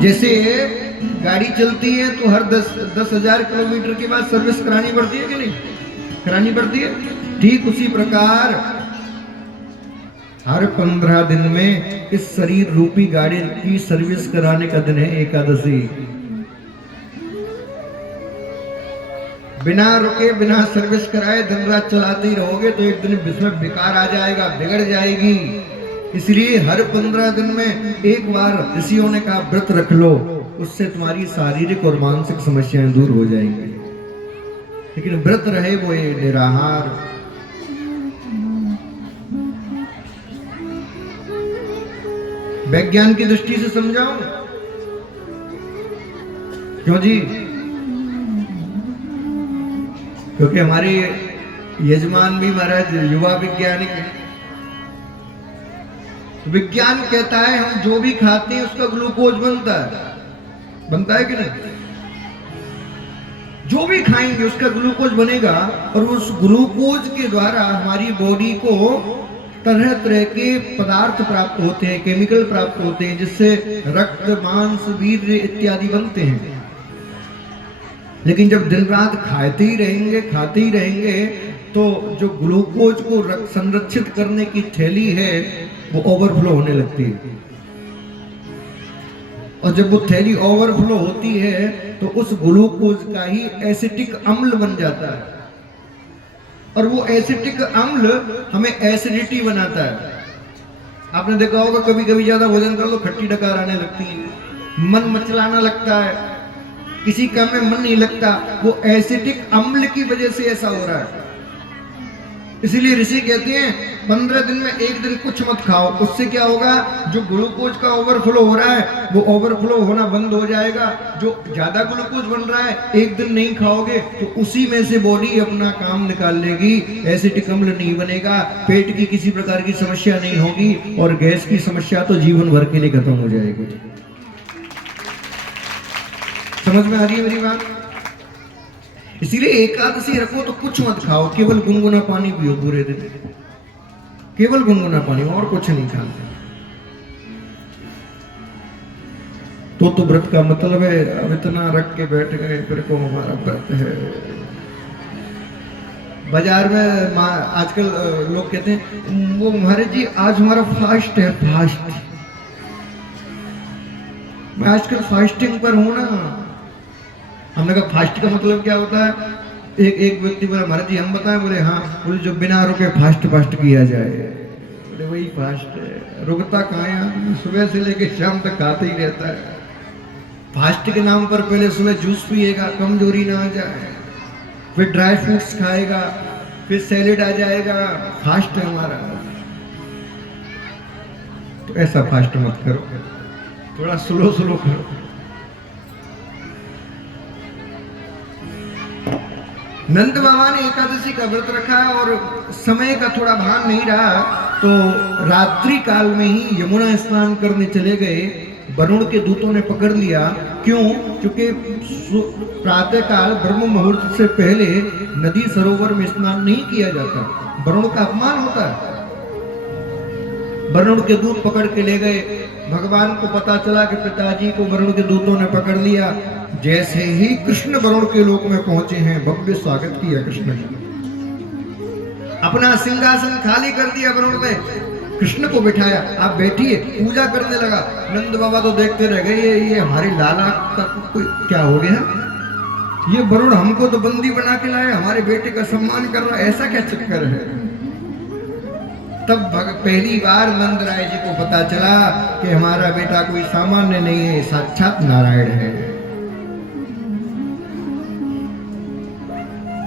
जैसे गाड़ी चलती है तो हर 10,000 किलोमीटर के बाद सर्विस करानी पड़ती है कि नहीं, करानी पड़ती है। ठीक उसी प्रकार हर 15 दिन में इस शरीर रूपी गाड़ी की सर्विस कराने का दिन है एकादशी। बिना रुके बिना सर्विस कराए दिन रात चलाते ही रहोगे तो एक दिन इसमें बेकार आ जाएगा, बिगड़ जाएगी। इसलिए हर 15 दिन में एक बार ऋषियों ने कहा व्रत रख लो, उससे तुम्हारी शारीरिक और मानसिक समस्याएं दूर हो जाएंगी। लेकिन व्रत रहे वो ये निराहार। विज्ञान की दृष्टि से समझाऊं क्यों जी? क्योंकि हमारे यजमान भी महाराज युवा वैज्ञानिक है। विज्ञान कहता है हम जो भी खाते हैं उसका ग्लूकोज बनता है कि नहीं? जो भी खाएंगे उसका ग्लूकोज बनेगा और उस ग्लूकोज के द्वारा हमारी बॉडी को तरह तरह के पदार्थ प्राप्त होते हैं, केमिकल प्राप्त होते हैं, जिससे रक्त, मांस, वीर्य इत्यादि बनते हैं। लेकिन जब दिन रात खाते ही रहेंगे तो जो ग्लूकोज को संरक्षित करने की थैली है वो ओवरफ्लो होने लगती है। और जब वो थैली ओवरफ्लो होती है तो उस ग्लूकोज का ही एसिटिक अम्ल बन जाता है और वो एसिटिक अम्ल हमें एसिडिटी बनाता है। आपने देखा होगा कभी कभी ज्यादा भोजन कर लो खट्टी डकार आने लगती है, मन मचलाना लगता है, किसी काम में मन नहीं लगता। वो एसिटिक अम्ल की वजह से ऐसा हो रहा है। इसीलिए ऋषि कहते हैं 15 दिन में एक दिन कुछ मत खाओ। उससे क्या होगा, जो ग्लूकोज का ओवरफ्लो हो रहा है वो ओवरफ्लो होना बंद हो जाएगा। जो ज्यादा ग्लूकोज बन रहा है एक दिन नहीं खाओगे तो उसी में से बॉडी अपना काम निकाल लेगी, एसिडिक अम्ल नहीं बनेगा, पेट की किसी प्रकार की समस्या नहीं होगी और गैस की समस्या तो जीवन भर के लिए खत्म हो जाएगी। समझ में आ रही है मेरी बात? इसीलिए एकादशी रखो तो कुछ मत खाओ, केवल गुनगुना पानी पियो पूरे दिन, केवल गुनगुना पानी, और कुछ नहीं खाना। तो व्रत का मतलब है अब इतना रख के बैठ गए फिर को हमारा व्रत है। बाजार में आजकल लोग कहते हैं वो महाराज जी आज हमारा फास्ट है, फास्ट। मैं आजकल फास्टिंग पर हूं ना। हमने कहा फास्ट का मतलब क्या होता है? एक व्यक्ति बोला महाराज जी हम बताएं? बोले हाँ। बोले जो बिना रुके फास्ट किया जाए। बोले वही फास्ट है। रुकता कहाँ है? सुबह से लेके शाम तक खाते ही रहता है। फास्ट के नाम पर पहले सुबह जूस पिएगा कमजोरी ना आ जाए, फिर ड्राई फ्रूट्स खाएगा, फिर सैलेड आ जाएगा। फास्ट है हमारा। तो ऐसा फास्ट मत करो, थोड़ा स्लो करो। नंद बाबा ने एकादशी का व्रत रखा और समय का थोड़ा भान नहीं रहा तो रात्रि काल में ही यमुना स्नान करने चले गए। वरुण के दूतों ने पकड़ लिया। क्यों? क्योंकि प्रातः काल ब्रह्म मुहूर्त से पहले नदी सरोवर में स्नान नहीं किया जाता, वरुण का अपमान होता है। वरुण के दूत पकड़ के ले गए। भगवान को पता चला कि पिताजी को वरुण के दूतों ने पकड़ लिया। जैसे ही कृष्ण वरुण के लोक में पहुंचे हैं भव्य स्वागत किया कृष्ण ने। अपना सिंहासन खाली कर दिया वरुण ने, कृष्ण को बिठाया, आप बैठिए, पूजा करने लगा। नंद बाबा तो देखते रह गए, ये हमारे लाला का क्या हो गया? ये वरुण हमको तो बंदी बना के लाया, हमारे बेटे का सम्मान कर रहा, ऐसा क्या चक्कर है? तब पहली बार नंद राय जी को पता चला कि हमारा बेटा कोई सामान्य नहीं है, साक्षात नारायण है।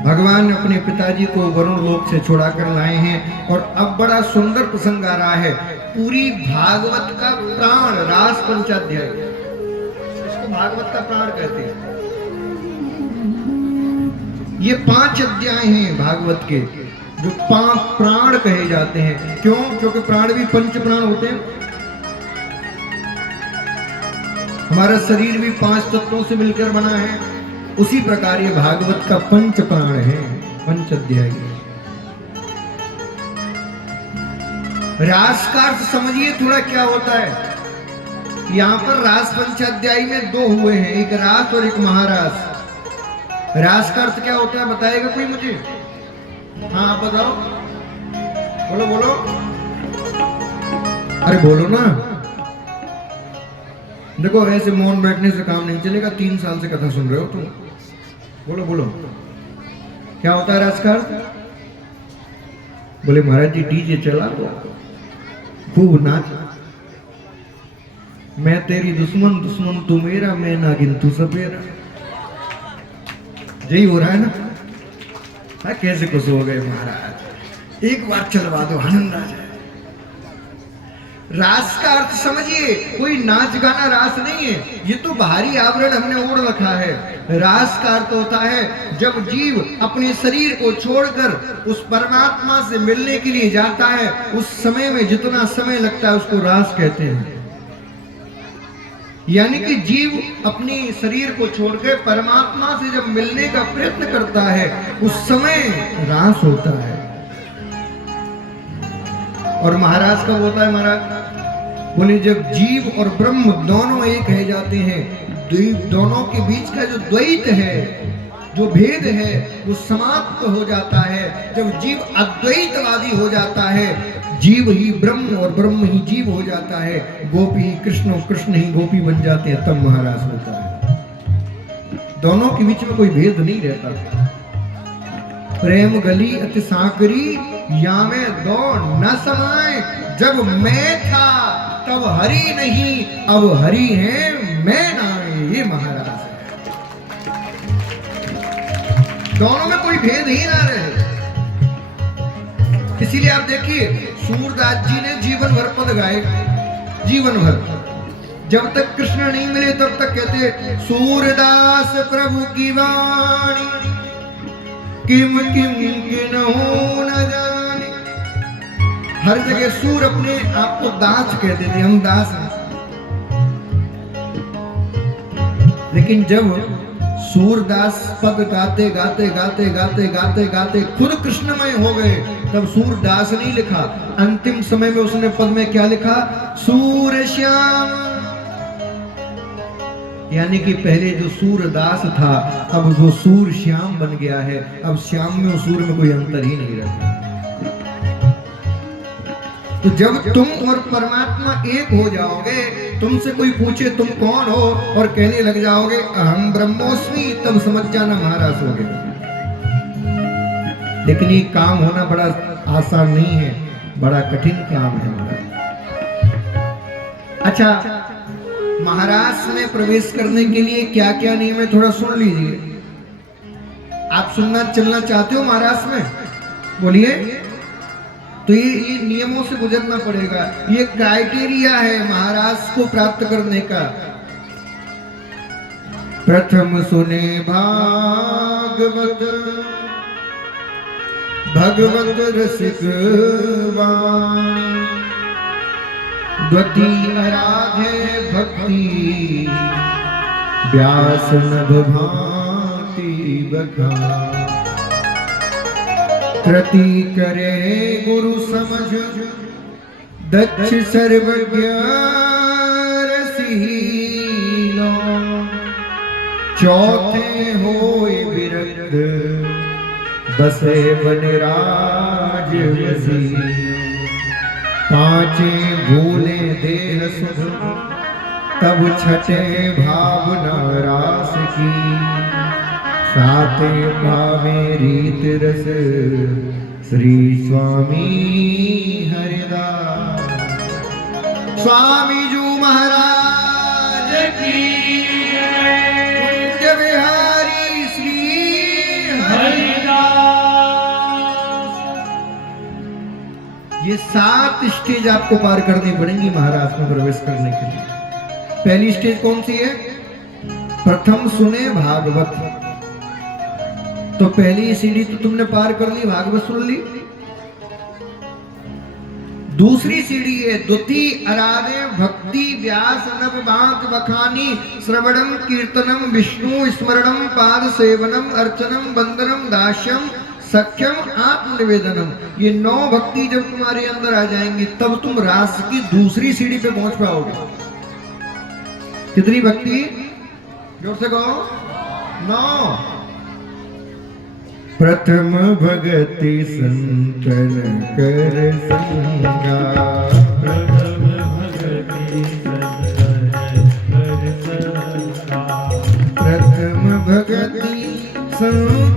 भगवान अपने पिताजी को वरुण लोक से छुड़ा कर लाए हैं। और अब बड़ा सुंदर प्रसंग आ रहा है। पूरी भागवत का प्राण रास पंचाध्याय, इसको भागवत का प्राण कहते हैं। ये 5 अध्याय हैं भागवत के जो 5 प्राण कहे जाते हैं। क्यों? क्योंकि प्राण भी 5 प्राण होते हैं। हमारा शरीर भी 5 तत्वों से मिलकर बना है। उसी प्रकार ये भागवत का 5 प्राण है, 5 अध्याय। रास का अर्थ समझिए थोड़ा क्या होता है। यहाँ पर रास पंचाध्यायी में दो हुए हैं, एक रास और एक महारास। रास का अर्थ क्या होता है बताएगा कोई मुझे? हाँ आप बताओ, बोलो बोलो, अरे बोलो ना। देखो ऐसे मौन बैठने से काम नहीं चलेगा, 3 साल से कथा सुन रहे हो तुम। बोलो बोलो, क्या होता है रास का अर्थ? बोले महाराज जी डीजे चला दो, खूब नाच, मैं तेरी दुश्मन दुश्मन तू मेरा, मैं नागिन तू सपेरा। यही हो रहा है ना? हाँ कैसे खुश हो गए महाराज, एक बार चलवा दो, आनंद आ जाए। रास का अर्थ समझिए, कोई नाच गाना रास नहीं है, ये तो बाहरी आवरण हमने ओढ़ रखा है। रास का अर्थ होता है जब जीव अपने शरीर को छोड़कर उस परमात्मा से मिलने के लिए जाता है, उस समय में जितना समय लगता है उसको रास कहते हैं। यानी कि जीव अपने शरीर को छोड़कर परमात्मा से जब मिलने का प्रयत्न करता है, उस समय रास होता है। और महाराज कब होता है महाराज? बोले जब जीव और ब्रह्म दोनों एक है जाते हैं, दोनों के बीच का जो द्वैत है, जो भेद है, वो समाप्त हो जाता है। जब जीव अद्वैतवादी हो जाता है, जीव ही ब्रह्म और ब्रह्म ही जीव हो जाता है, गोपी ही कृष्ण और कृष्ण ही गोपी बन जाते हैं, तब महाराज होता है। दोनों के बीच में कोई भेद नहीं रहता। प्रेम गली अति साकरी या में दो न समाए, जब मैं था तब हरि नहीं, अब हरि है मैं नाए, ये महाराज है। दोनों में कोई भेद ही ना रहे। इसीलिए आप देखिए सूरदास जी ने जीवन भर पद गाए, जीवन भर, जब तक कृष्ण नहीं मिले तब तक कहते सूरदास प्रभु की वाणी, किम किम किन्हु न जाने। हर जगह सूर अपने आप को दास कहते थे, हम दास हैं। लेकिन जब सूरदास पद गाते गाते गाते गाते गाते गाते खुद कृष्णमय हो गए, तब सूरदास नहीं लिखा। अंतिम समय में उसने पद में क्या लिखा? सूर श्याम। यानी कि पहले जो सूरदास था, अब वो सूर श्याम बन गया है। अब श्याम में और सूर में कोई अंतर ही नहीं रहता। तो जब तुम और परमात्मा एक हो जाओगे, तुमसे कोई पूछे तुम कौन हो और कहने लग जाओगे अहम ब्रह्मोस्मि, तब समझ जाना महाराज हो गए। लेकिन ये काम होना बड़ा आसान नहीं है, बड़ा कठिन काम है महाराज। अच्छा, महाराज में प्रवेश करने के लिए क्या क्या नियम है थोड़ा सुन लीजिए। आप सुनना चलना चाहते हो महाराज में? बोलिए। तो ये नियमों से गुजरना पड़ेगा, ये क्राइटेरिया है महाराज को प्राप्त करने का। प्रथम सुने भागवत भगवत रसिक वाणी, द्वितीय आराधे भक्ति व्यास नभ भांति बखान, तृतीय करे गुरु समझ दक्ष सर्वज्ञ रसीलो, चौथे होए विरक्त बसे वनराज वसी, पांचे भूले देह सुध तब छठे भावना रास की, साते पावे रीत रस श्री स्वामी हरिदास। स्वामी जी महाराज की पूज्य बिहारी श्री हरिदास। ये 7 स्टेज आपको पार करनी पड़ेंगी महाराज में प्रवेश करने के लिए। पहली स्टेज कौन सी है? प्रथम सुने भागवत। तो पहली सीढ़ी तो तुमने पार कर ली, भागवत सुन ली। दूसरी सीढ़ी है द्वितीय आराधे भक्ति व्यास नभ भांति बखानी, श्रवणम कीर्तनम विष्णु स्मरणम पाद सेवनम अर्चनम वंदनम दास्यम सख्यम आत्मनिवेदनम। ये 9 भक्ति जब तुम्हारे अंदर आ जाएंगी, तब तुम रास की दूसरी सीढ़ी पे पहुंच पाओगे। कितनी भक्ति? जोर से कहो। 9। प्रथम भगति संतन कर संगा, प्रथम भगति संतन कर संगा, प्रथम भगति संतन